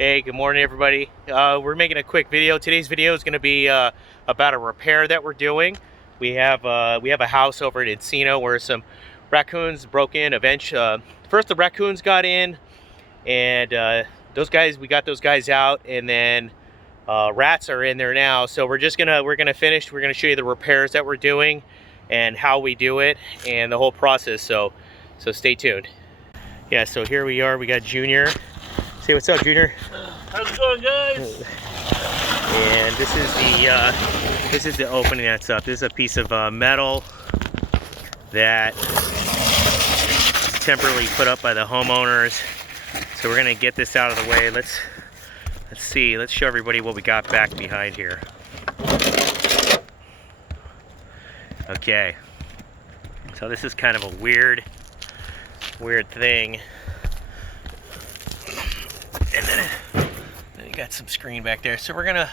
Hey, good morning everybody. We're making a quick video. Today's video is going to be about a repair that we're doing. We have a house over in Encino where some raccoons broke in. First the raccoons got in, and we got those guys out, and then rats are in there now. So we're gonna finish. We're gonna show you the repairs that we're doing and how we do it and the whole process. So stay tuned. Yeah. So here we are. We got Junior. Say what's up, Junior. How's it going, guys? And this is the opening that's up. This is a piece of metal that is temporarily put up by the homeowners. So we're gonna get this out of the way. Let's see. Let's show everybody what we got back behind here. Okay. So this is kind of a weird thing. And then you got some screen back there. So we're gonna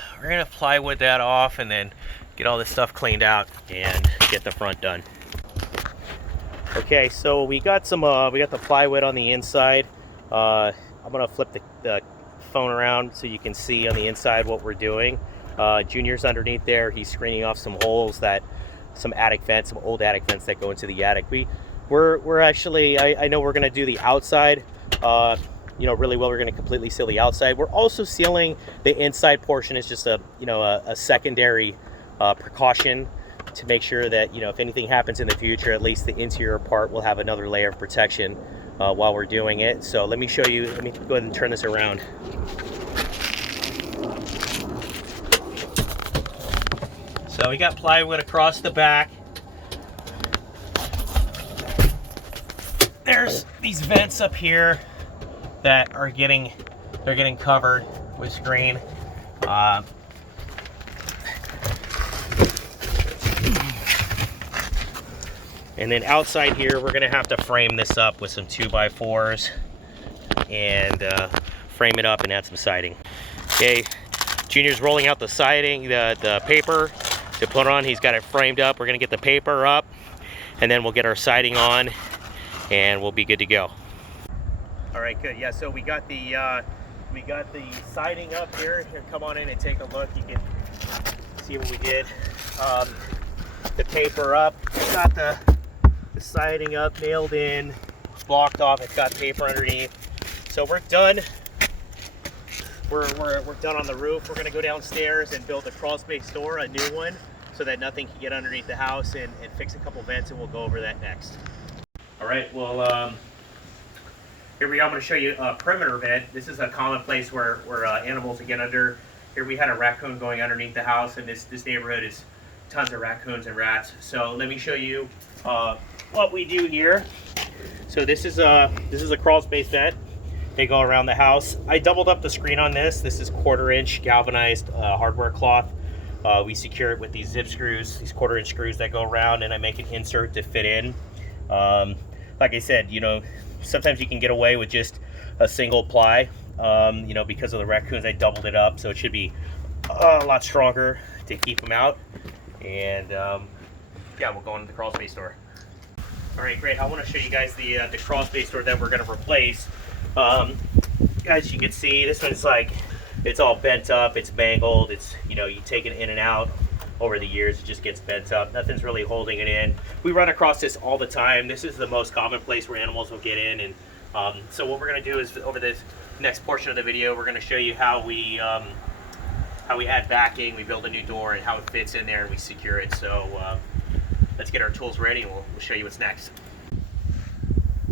plywood that off and then get all this stuff cleaned out and get the front done. Okay, so we got the plywood on the inside. I'm gonna flip the phone around so you can see on the inside what we're doing. Junior's underneath there. He's screening off some holes some old attic vents that go into the attic. We're actually, I know we're gonna do the outside. Really well. We're going to completely seal the outside. We're also sealing the inside portion. It's just a secondary precaution to make sure that, if anything happens in the future, at least the interior part will have another layer of protection while we're doing it. So let me show you. Let me go ahead and turn this around. So we got plywood across the back. There's these vents up here that are getting covered with screen. And then outside here, we're gonna have to frame this up with some 2x4s and frame it up and add some siding. Okay, Junior's rolling out the siding, the paper to put on. He's got it framed up. We're gonna get the paper up, and then we'll get our siding on, and we'll be good to go. All right, good. Yeah, so we got the siding up here. Here, come on in and take a look. You can see what we did. The paper up. Got the siding up, nailed in, blocked off. It's got paper underneath. So we're done. We're done on the roof. We're gonna go downstairs and build a crawl space door, a new one, so that nothing can get underneath the house, and fix a couple vents, and we'll go over that next. All right. Well. Here we are. I'm going to show you a perimeter vent. This is a common place where animals will get under. Here we had a raccoon going underneath the house, and this neighborhood is tons of raccoons and rats. So let me show you what we do here. So this is a crawl space vent. They go around the house. I doubled up the screen on this. This is 1/4-inch galvanized hardware cloth. We secure it with these zip screws, these 1/4-inch screws that go around, and I make an insert to fit in. Like I said, sometimes you can get away with just a single ply. Because of the raccoons, I doubled it up, so it should be a lot stronger to keep them out. And yeah, we'll go into the crawl space door. All right, great. I want to show you guys the crawl space door that we're going to replace. As you can see, this one's it's all bent up, it's mangled. It's you take it in and out. Over the years, it just gets bent up. Nothing's really holding it in. We run across this all the time. This is the most common place where animals will get in. And so what we're going to do is, over this next portion of the video, we're going to show you how we add backing, we build a new door, and how it fits in there, and we secure it. So let's get our tools ready, and we'll show you what's next.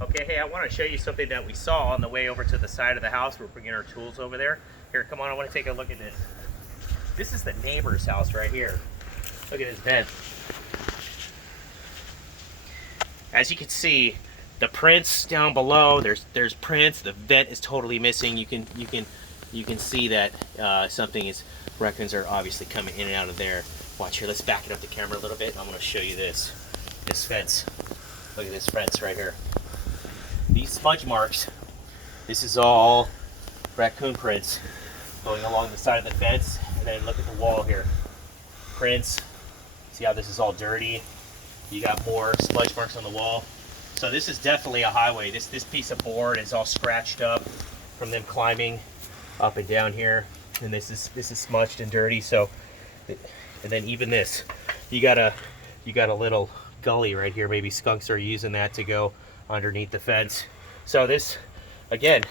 Okay, hey, I want to show you something that we saw on the way over to the side of the house. We're bringing our tools over there. Here, come on, I want to take a look at this. This is the neighbor's house right here. Look at this vent. As you can see, the prints down below, there's prints. The vent is totally missing. You can see that raccoons are obviously coming in and out of there. Watch here. Let's back it up the camera a little bit. I'm going to show you this fence. Look at this fence right here. These smudge marks. This is all raccoon prints going along the side of the fence. And then look at the wall here. Prints. See how this is all dirty? You got more smudge marks on the wall. So this is definitely a highway. This piece of board is all scratched up from them climbing up and down here, and this is smudged and dirty. So, and then even this, you got a little gully right here. Maybe skunks are using that to go underneath the fence. So this, again,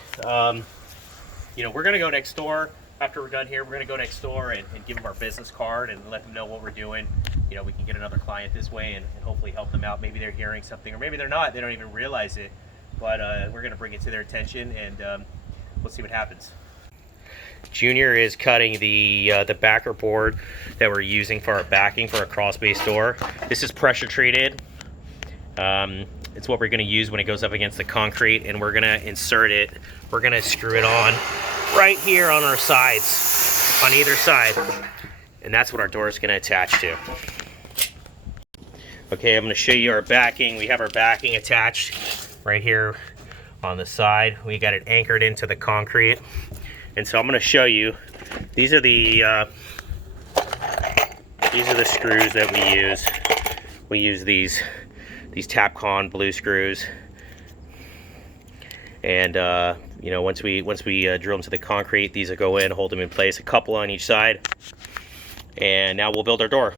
you know, we're gonna go next door. After we're done here, we're gonna go next door and give them our business card and let them know what we're doing. You know, we can get another client this way and hopefully help them out. Maybe they're hearing something, or maybe they're not. They don't even realize it. But we're gonna bring it to their attention, and we'll see what happens. Junior is cutting the backer board that we're using for our backing for a crawl space door. This is pressure treated. It's what we're going to use when it goes up against the concrete, and we're going to insert it. We're going to screw it on right here on our sides, on either side, and that's what our door is going to attach to. Okay, I'm going to show you our backing. We have our backing attached right here on the side. We got it anchored into the concrete. And so I'm going to show you, these are the screws that we use. We use these Tapcon blue screws, and you know, once we drill into the concrete, these will go in, hold them in place, a couple on each side, and now we'll build our door.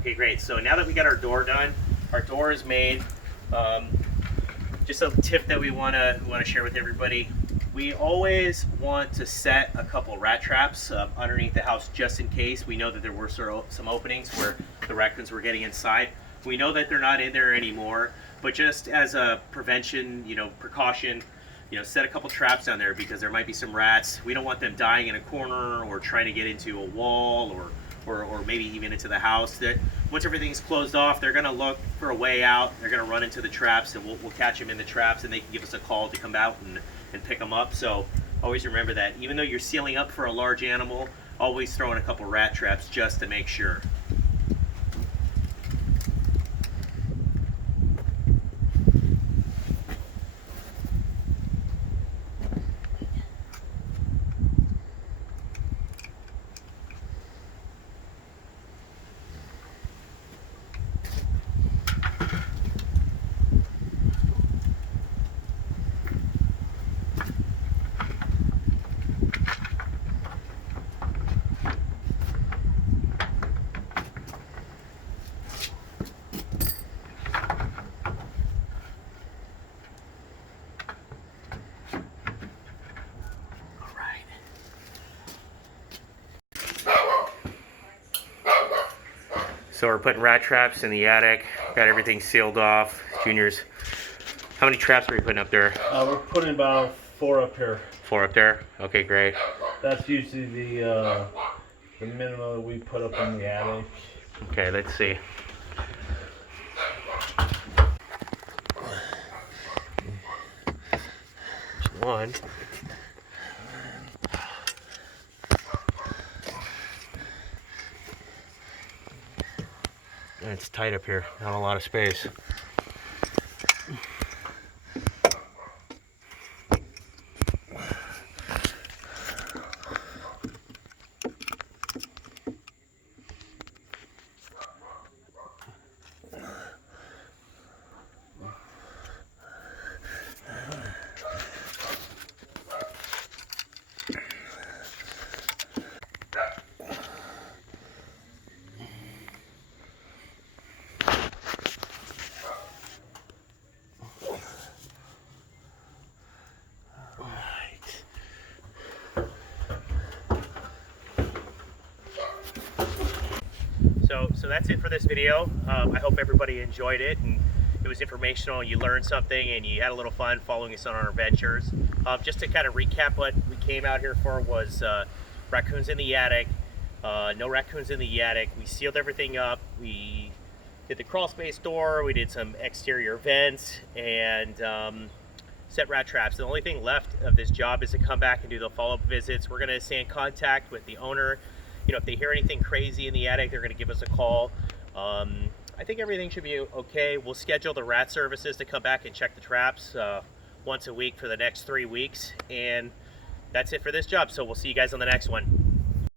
Okay, great. So now that we got our door done, our door is made. Just a tip that we want to share with everybody: we always want to set a couple rat traps underneath the house, just in case. We know that there were some openings where the raccoons were getting inside. We know that they're not in there anymore, but just as a prevention, you know, precaution, you know, set a couple traps down there, because there might be some rats. We don't want them dying in a corner or trying to get into a wall or maybe even into the house. That once everything's closed off, they're going to look for a way out. They're going to run into the traps, and we'll catch them in the traps, and they can give us a call to come out and pick them up. So always remember that even though you're sealing up for a large animal, always throw in a couple rat traps just to make sure. So we're putting rat traps in the attic. Got everything sealed off. Junior's, how many traps are we putting up there? We're putting about 4 up here. 4 up there? Okay, great. That's usually the minimum that we put up in the attic. Okay, let's see. One. It's tight up here, not a lot of space. So that's it for this video. I hope everybody enjoyed it and it was informational. You learned something and you had a little fun following us on our adventures. Just to kind of recap, what we came out here for was raccoons in the attic. No raccoons in the attic. We sealed everything up. We did the crawl space door. We did some exterior vents and set rat traps. The only thing left of this job is to come back and do the follow-up visits. We're going to stay in contact with the owner. You know, if they hear anything crazy in the attic, they're going to give us a call. I think everything should be okay. We'll schedule the rat services to come back and check the traps once a week for the next 3 weeks. And that's it for this job. So we'll see you guys on the next one.